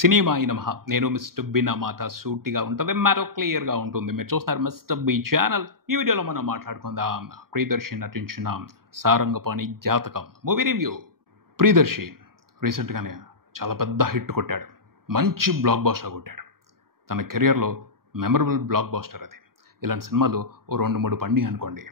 Cinema నమః. నేను Mr B. నా మాట సూటిగా ఉంటుంది, మరో క్లియర్గా ఉంటుంది. మీరు చూస్తారు మిస్టర్ బి ఛానల్. ఈ వీడియోలో మనం మాట్లాడుకుందాం ప్రియదర్శి నటించిన సారంగపాణి జాతకం మూవీ రివ్యూ. ప్రియదర్శి రీసెంట్గానే చాలా పెద్ద హిట్ కొట్టాడు, మంచి బ్లాక్ బాస్టర్ కొట్టాడు. తన కెరియర్లో మెమరబుల్ బ్లాక్ బాస్టర్ అది. ఇలాంటి సినిమాలు ఓ 2-3 పండి అనుకోండి.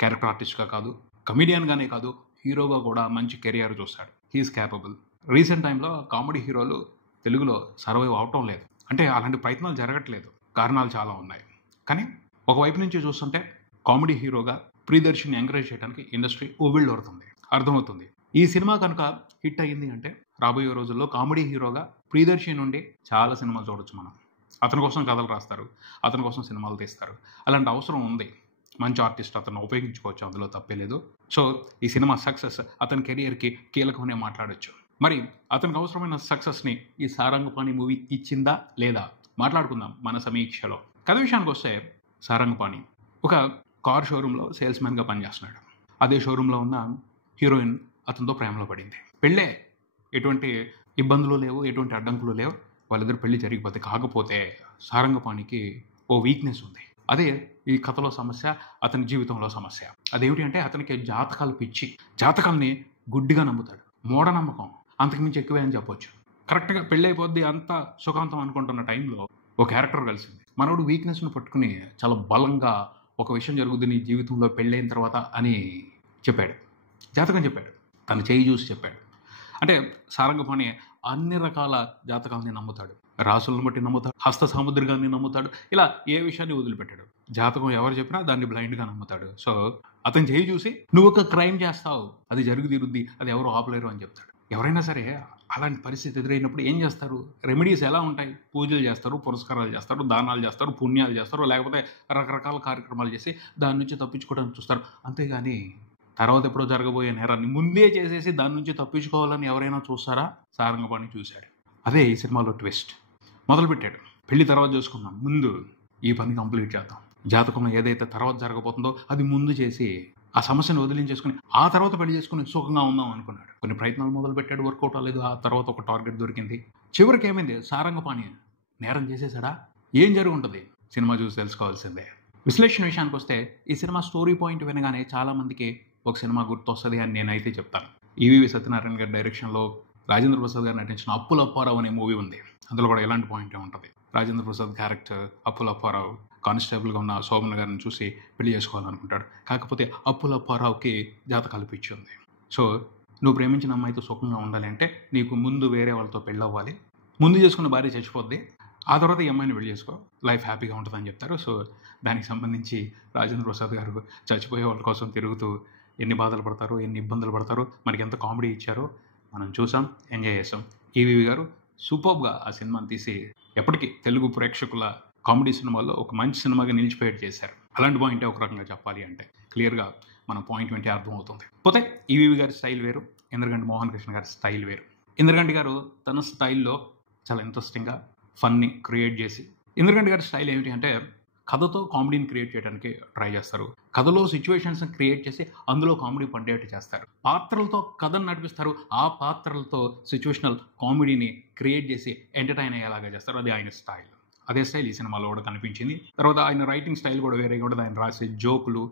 క్యారెక్టర్ ఆర్టిస్ట్గా కాదు, కమిడియన్గానే కాదు, హీరోగా కూడా మంచి కెరియర్ చూస్తాడు. He's capable. రీసెంట్ టైంలో కామెడీ హీరోలు తెలుగులో సర్వైవ్ అవటం లేదు, అంటే అలాంటి ప్రయత్నాలు జరగట్లేదు. కారణాలు చాలా ఉన్నాయి. కానీ ఒకవైపు నుంచి చూస్తుంటే కామెడీ హీరోగా ప్రియదర్శిని ఎంకరేజ్ చేయడానికి ఇండస్ట్రీ ఊబిళ్ళోరుతుంది, అర్థమవుతుంది. ఈ సినిమా కనుక హిట్ అయ్యింది అంటే రాబోయే రోజుల్లో కామెడీ హీరోగా ప్రియదర్శి నుండి చాలా సినిమాలు చూడొచ్చు మనం. అతని కోసం కథలు రాస్తారు, అతని కోసం సినిమాలు తీస్తారు. అలాంటి అవసరం ఉంది. మంచి ఆర్టిస్ట్ అతను ఉపయోగించుకోవచ్చు, అందులో తప్పే లేదు. సో ఈ సినిమా సక్సెస్ అతని కెరియర్కి కీలకమనే మాట్లాడొచ్చు. మరి అతనికి అవసరమైన సక్సెస్ని ఈ సారంగపాణి మూవీ ఇచ్చిందా లేదా మాట్లాడుకుందాం మన సమీక్షలో. కథ విషయానికి వస్తే, సారంగపాణి ఒక కార్ షోరూంలో సేల్స్మెన్గా పనిచేస్తున్నాడు. అదే షోరూంలో ఉన్న హీరోయిన్ అతనితో ప్రేమలో పడింది. పెళ్ళే, ఎటువంటి ఇబ్బందులు లేవు, ఎటువంటి అడ్డంకులు లేవు, వాళ్ళిద్దరు పెళ్లి జరిగిపోతే. కాకపోతే సారంగపాణికి ఓ వీక్నెస్ ఉంది. అదే ఈ కథలో సమస్య, అతని జీవితంలో సమస్య. అదేమిటి అంటే అతనికి జాతకాలు పిచ్చి. జాతకాల్ని గుడ్డిగా నమ్ముతాడు, మూఢనమ్మకం. అంతకుమించి ఎక్కువే అని చెప్పొచ్చు. కరెక్ట్గా పెళ్ళి అయిపోద్ది, అంతా సుఖాంతం అనుకుంటున్న టైంలో ఒక క్యారెక్టర్ కలిసింది. మనోడు వీక్నెస్ను పట్టుకుని చాలా బలంగా ఒక విషయం జరుగుద్ది నీ జీవితంలో పెళ్ళైన తర్వాత అని చెప్పాడు. జాతకం చెప్పాడు, తన చేయి చూసి చెప్పాడు. అంటే సారంగపాణి అన్ని రకాల జాతకాలని నమ్ముతాడు. రాసులను బట్టి నమ్ముతాడు, హస్త సాముద్రికాన్ని నమ్ముతాడు. ఇలా ఏ విషయాన్ని వదిలిపెట్టాడు. జాతకం ఎవరు చెప్పినా దాన్ని బ్లైండ్గా నమ్ముతాడు. సో అతని చేయి చూసి నువ్వు ఒక క్రైమ్ చేస్తావు, అది జరుగు తీరుద్ది, అది ఎవరు ఆపలేరు అని చెప్తాడు. ఎవరైనా సరే అలాంటి పరిస్థితి ఎదురైనప్పుడు ఏం చేస్తారు? రెమెడీస్ ఎలా ఉంటాయి? పూజలు చేస్తారు, పురస్కారాలు చేస్తారు, దానాలు చేస్తారు, పుణ్యాలు చేస్తారు, లేకపోతే రకరకాల కార్యక్రమాలు చేసి దాని నుంచి తప్పించుకోవడానికి చూస్తారు. అంతేగాని తర్వాత ఎప్పుడో జరగబోయే నేరాన్ని ముందే చేసేసి దాని నుంచి తప్పించుకోవాలని ఎవరైనా చూస్తారా? సారంగపాణి చూశాడు. అదే ఈ సినిమాలో ట్విస్ట్. మొదలుపెట్టాడు, పెళ్లి తర్వాత చూసుకుందాం, ముందు ఈ పని కంప్లీట్ చేద్దాం. జాతకంలో ఏదైతే తర్వాత జరగబోతుందో అది ముందు చేసి ఆ సమస్యను వదిలించేసుకుని ఆ తర్వాత పెళ్లి చేసుకుని సుఖంగా ఉందాం అనుకున్నాడు. కొన్ని ప్రయత్నాలు మొదలుపెట్టాడు, వర్కౌట్ అవ్వలేదు. ఆ తర్వాత ఒక టార్గెట్ దొరికింది. చివరికి ఏమైంది? సారంగపాణి నేరం చేసేసాడా? ఏం జరుగుంటుంది సినిమా చూసి తెలుసుకోవాల్సిందే. విశ్లేషణ విషయానికి వస్తే, ఈ సినిమా స్టోరీ పాయింట్ వినగానే చాలా మందికి ఒక సినిమా గుర్తొస్తుంది అని నేనైతే చెప్తాను. ఈవీవి సత్యనారాయణ గారి డైరెక్షన్లో రాజేంద్ర ప్రసాద్ గారు నటించిన అప్పుల అప్పారావు అనే మూవీ ఉంది. అందులో కూడా ఎలాంటి పాయింటే ఉంటుంది. రాజేంద్ర ప్రసాద్ క్యారెక్టర్ అప్పుల అప్పారావు కానిస్టేబుల్గా ఉన్న శోభన్ గారిని చూసి పెళ్లి చేసుకోవాలనుకుంటాడు. కాకపోతే అప్పుల అప్పారావుకి జాతకాలు పిచ్చి ఉంది. సో నువ్వు ప్రేమించిన అమ్మాయితో సుఖంగా ఉండాలి అంటే నీకు ముందు వేరే వాళ్ళతో పెళ్ళి అవ్వాలి. ముందు చేసుకున్న భార్య చచ్చిపోద్ది, ఆ తర్వాత ఈ అమ్మాయిని పెళ్లి చేసుకో, లైఫ్ హ్యాపీగా ఉంటుందని చెప్తారు. సో దానికి సంబంధించి రాజేంద్ర ప్రసాద్ గారు చచ్చిపోయే వాళ్ళ కోసం తిరుగుతూ ఎన్ని బాధలు పడతారో, ఎన్ని ఇబ్బందులు పడతారో, మనకి ఎంత కామెడీ ఇచ్చారో మనం చూసాం, ఎంజాయ్ చేసాం. ఈవీవి గారు సూపర్గా ఆ సినిమాని తీసి ఎప్పటికీ తెలుగు ప్రేక్షకుల కామెడీ సినిమాల్లో ఒక మంచి సినిమాగా నిలిచిపోయేట్టు చేశారు. అలాంటి పాయింటే ఒక రకంగా చెప్పాలి అంటే క్లియర్గా మన పాయింట్ ఏంటి అర్థమవుతుంది. పోతే ఈవీవి గారి స్టైల్ వేరు, ఇంద్రగంటి మోహన్ కృష్ణ గారి స్టైల్ వేరు. ఇంద్రగంటి గారు తన స్టైల్లో చాలా ఇంట్రెస్టింగ్గా ఫన్ని క్రియేట్ చేసి, ఇంద్రగంటి గారి స్టైల్ ఏమిటి అంటే కథతో కామెడీని క్రియేట్ చేయడానికి ట్రై చేస్తారు. కథలో సిచ్యువేషన్స్ని క్రియేట్ చేసి అందులో కామెడీ పండేట్టు చేస్తారు. పాత్రలతో కథను నడిపిస్తారు, ఆ పాత్రలతో సిచ్యువేషనల్ కామెడీని క్రియేట్ చేసి ఎంటర్టైన్ అయ్యేలాగా చేస్తారు. అది ఆయన స్టైల్. అదే స్టైల్ ఈ సినిమాలో కూడా కనిపించింది. తర్వాత ఆయన రైటింగ్ స్టైల్ కూడా వేరేగా ఉంటుంది. ఆయన రాసే జోకులు,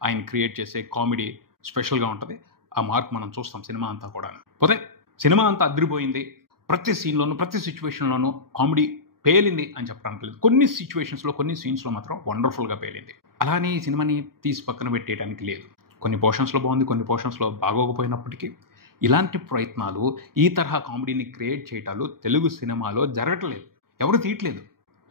ఆయన క్రియేట్ చేసే కామెడీ స్పెషల్గా ఉంటుంది. ఆ మార్క్ మనం చూస్తాం సినిమా అంతా కూడా. పోతే సినిమా అంతా అదిరిపోయింది, ప్రతి సీన్లోనూ ప్రతి సిచ్యువేషన్లోనూ కామెడీ పేలింది అని చెప్పడానికి లేదు. కొన్ని సిచ్యువేషన్స్లో, కొన్ని సీన్స్లో మాత్రం వండర్ఫుల్గా పేలింది. అలానే ఈ సినిమాని తీసి పక్కన పెట్టేయడానికి లేదు. కొన్ని పోర్షన్స్లో బాగుంది, కొన్ని పోర్షన్స్లో బాగోకపోయినప్పటికీ ఇలాంటి ప్రయత్నాలు, ఈ తరహా కామెడీని క్రియేట్ చేయటాలు తెలుగు సినిమాలో జరగట్లేదు, ఎవరు తీయట్లేదు.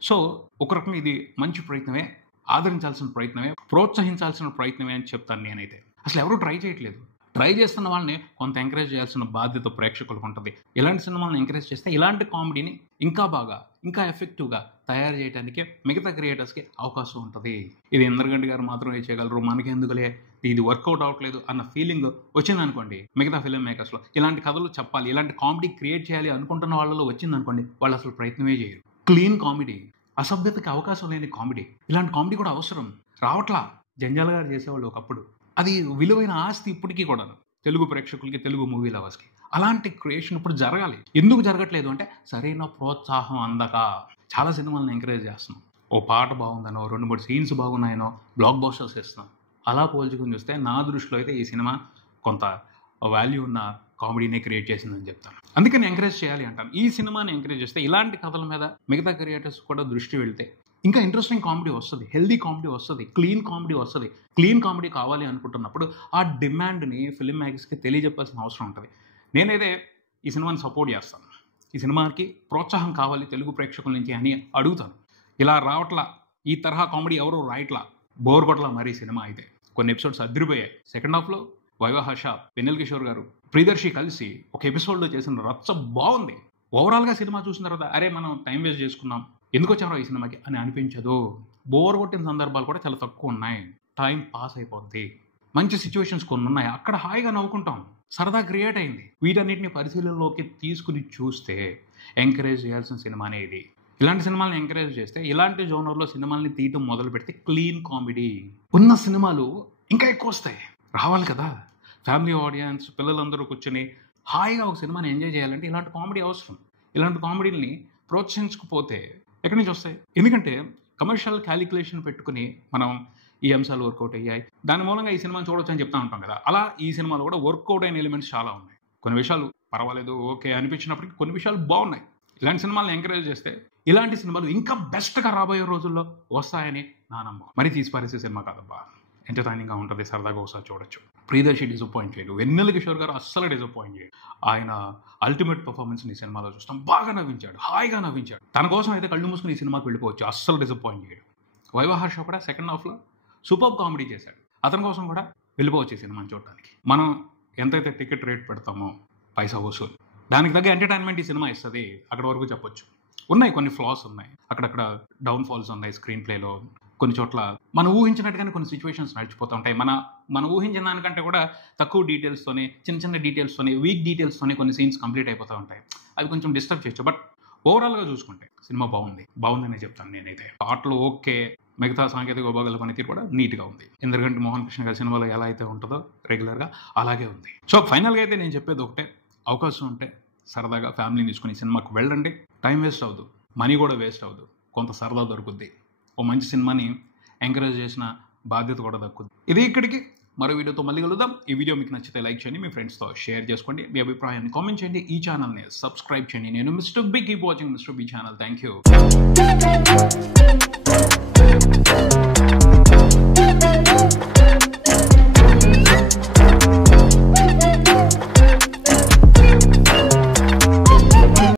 సో ఒక రకంగా ఇది మంచి ప్రయత్నమే, ఆదరించాల్సిన ప్రయత్నమే, ప్రోత్సహించాల్సిన ప్రయత్నమే అని చెప్తాను నేనైతే. అసలు ఎవరు ట్రై చేయట్లేదు. ట్రై చేస్తున్న వాళ్ళని కొంత ఎంకరేజ్ చేయాల్సిన బాధ్యత ప్రేక్షకులకు ఉంటుంది. ఇలాంటి సినిమాలను ఎంకరేజ్ చేస్తే ఇలాంటి కామెడీని ఇంకా బాగా, ఇంకా ఎఫెక్టివ్గా తయారు చేయడానికి మిగతా క్రియేటర్స్కి అవకాశం ఉంటుంది. ఇది ఇంద్రగంటి గారు మాత్రమే చేయగలరు, మనకెందుకులే, ఇది వర్కౌట్ అవ్వట్లేదు అన్న ఫీలింగ్ వచ్చిందనుకోండి, మిగతా ఫిల్మ్ మేకర్స్లో ఇలాంటి కథలు చెప్పాలి, ఇలాంటి కామెడీ క్రియేట్ చేయాలి అనుకుంటున్న వాళ్ళలో వచ్చిందనుకోండి, వాళ్ళు అసలు ప్రయత్నమే చేయరు. క్లీన్ కామెడీ, అసభ్యతకి అవకాశం లేని కామెడీ, ఇలాంటి కామెడీ కూడా అవసరం. రావట్లా. జంజాల గారు చేసేవాళ్ళు ఒకప్పుడు. అది విలువైన ఆస్తి ఇప్పటికీ కూడా. తెలుగు ప్రేక్షకులకి, తెలుగు మూవీ లవర్స్కి. అలాంటి క్రియేషన్ ఇప్పుడు జరగాలి. ఎందుకు జరగట్లేదు అంటే సరైన ప్రోత్సాహం అందక. చాలా సినిమాలను ఎంకరేజ్ చేస్తున్నాం. ఓ పాట బాగుందనో, 2-3 సీన్స్ బాగున్నాయనో బ్లాక్ బస్టర్స్ ఇస్తున్నాం. అలా పోల్చుకుని చూస్తే నా దృష్టిలో అయితే ఈ సినిమా కొంత వాల్యూ ఉన్న కామెడీనే క్రియేట్ చేసిందని చెప్తాను. అందుకని ఎంకరేజ్ చేయాలి అంటాను. ఈ సినిమాని ఎంకరేజ్ చేస్తే ఇలాంటి కథల మీద మిగతా క్రియేటర్స్ కూడా దృష్టి వెళ్తే ఇంకా ఇంట్రెస్టింగ్ కామెడీ వస్తుంది, హెల్దీ కామెడీ వస్తుంది, క్లీన్ కామెడీ వస్తుంది. క్లీన్ కామెడీ కావాలి అనుకుంటున్నప్పుడు ఆ డిమాండ్ని ఫిల్మ్ మేకర్స్కి తెలియజెప్పాల్సిన అవసరం ఉంటుంది. నేనైతే ఈ సినిమాని సపోర్ట్ చేస్తాను. ఈ సినిమాకి ప్రోత్సాహం కావాలి తెలుగు ప్రేక్షకుల నుంచి అని అడుగుతాను. ఇలా రావట్లా, ఈ తరహా కామెడీ ఎవరు రాయట్లా, బోర్ కొట్లా మరి సినిమా అయితే. కొన్ని ఎపిసోడ్స్ అదిరిపోయాయి. సెకండ్ హాఫ్లో వైవా హర్ష, వెన్నెల కిషోర్ గారు, ప్రియదర్శి కలిసి ఒక ఎపిసోడ్లో చేసిన రచ్చ బాగుంది. ఓవరాల్గా సినిమా చూసిన తర్వాత అరే మనం టైం వేస్ట్ చేసుకున్నాం, ఎందుకు వచ్చారో ఈ సినిమాకి అని అనిపించదు. బోర్ కొట్టిన సందర్భాలు కూడా చాలా తక్కువ ఉన్నాయి. టైం పాస్ అయిపోద్ది. మంచి సిచ్యువేషన్స్ కొన్ని ఉన్నాయి, అక్కడ హాయిగా నవ్వుకుంటాం, సరదా క్రియేట్ అయింది. వీటన్నిటిని పరిశీలనలోకి తీసుకుని చూస్తే ఎంకరేజ్ చేయాల్సిన సినిమానే ఇది. ఇలాంటి సినిమాలను ఎంకరేజ్ చేస్తే, ఇలాంటి జోనర్లో సినిమాల్ని తీయటం మొదలు పెడితే క్లీన్ కామెడీ ఉన్న సినిమాలు ఇంకా ఎక్కువ వస్తాయి. రావాలి కదా, ఫ్యామిలీ ఆడియన్స్, పిల్లలందరూ కూర్చొని హాయిగా ఒక సినిమాని ఎంజాయ్ చేయాలంటే ఇలాంటి కామెడీ అవసరం. ఇలాంటి కామెడీని ప్రోత్సహించకపోతే ఎక్కడి నుంచి వస్తాయి? ఎందుకంటే కమర్షియల్ క్యాలిక్యులేషన్ పెట్టుకుని మనం ఈ అంశాలు వర్కౌట్ అయ్యాయి, దాని మూలంగా ఈ సినిమాని చూడొచ్చు అని చెప్తా ఉంటాం కదా. అలా ఈ సినిమాలో కూడా వర్కౌట్ అయిన ఎలిమెంట్స్ చాలా ఉన్నాయి. కొన్ని విషయాలు పర్వాలేదు, ఓకే అనిపించినప్పటికీ కొన్ని విషయాలు బాగున్నాయి. ఇలాంటి సినిమాలను ఎంకరేజ్ చేస్తే ఇలాంటి సినిమాలు ఇంకా బెస్ట్గా రాబోయే రోజుల్లో వస్తాయని నా నమ్మకం. మరి తీసి పారేసే సినిమా కాదబ్బా, ఎంటర్టైనింగ్గా ఉంటుంది, సరదాగా ఒకసారి చూడొచ్చు. ప్రియదర్శి డిసప్పాయింట్ చేయడు, వెన్నెల కిషోర్ గారు అస్సలు డిసప్పాయింట్ చేయడు. ఆయన అల్టిమేట్ పర్ఫార్మెన్స్ని ఈ సినిమాలో చూస్తాం. బాగా నవ్వించాడు, హాయిగా నవ్వించాడు. తన కోసం అయితే కళ్ళు మూసుకుని ఈ సినిమాకి వెళ్ళిపోవచ్చు, అస్సలు డిసప్పాయింట్ చేయడు. వైవా హర్ష కూడా సెకండ్ హాఫ్లో సూపర్ కామెడీ చేశాడు. అతని కోసం కూడా వెళ్ళిపోవచ్చు ఈ సినిమాని చూడడానికి. మనం ఎంతైతే టికెట్ రేట్ పెడతామో పైసా వసూలు, దానికి తగ్గ ఎంటర్టైన్మెంట్ ఈ సినిమా ఇస్తుంది. అక్కడ వరకు చెప్పొచ్చు. ఉన్నాయి కొన్ని ఫ్లాస్ ఉన్నాయి, అక్కడక్కడ డౌన్ ఫాల్స్ ఉన్నాయి స్క్రీన్ ప్లేలో. కొన్ని చోట్ల మనం ఊహించినట్టుగానే కొన్ని సిచ్యువేషన్స్ నడిచిపోతూ ఉంటాయి. మనం ఊహించిన దానికంటే కూడా తక్కువ డీటెయిల్స్తోనే, చిన్న డీటెయిల్స్తోనే, వీక్ డీటెయిల్స్తోనే కొన్ని సీన్స్ కంప్లీట్ అయిపోతూ ఉంటాయి. అవి కొంచెం డిస్టర్బ్ చేయొచ్చు. బట్ ఓవరాల్గా చూసుకుంటే సినిమా బాగుందనే చెప్తాను నేనైతే. పాటలు ఓకే, మిగతా సాంకేతిక విభాగాల పనితీరు కూడా నీట్గా ఉంది. ఇంద్రగంటి మోహన్ కృష్ణ గారి సినిమాలో ఎలా అయితే ఉంటుందో రెగ్యులర్గా అలాగే ఉంది. సో ఫైనల్గా అయితే నేను చెప్పేది ఒకటే, అవకాశం ఉంటే సరదాగా ఫ్యామిలీని తీసుకుని సినిమాకి వెళ్ళండి. టైం వేస్ట్ అవ్వదు, మనీ కూడా వేస్ట్ అవ్వదు, కొంత సరదా దొరుకుద్ది. ఓ మంచి సినిమాని ఎంకరేజ్ చేసిన బాధ్యత కూడా దక్కుద్ది. ఇది ఇక్కడికి. మరో వీడియోతో మళ్ళీ కలుద్దాం. ఈ వీడియో మీకు నచ్చితే లైక్ చేయండి, మీ ఫ్రెండ్స్తో షేర్ చేసుకోండి, మీ అభిప్రాయాన్ని కామెంట్ చేయండి, ఈ ఛానల్ని సబ్స్క్రైబ్ చేయండి. నేను Mr B, keep watching Mr B channel. Thank you.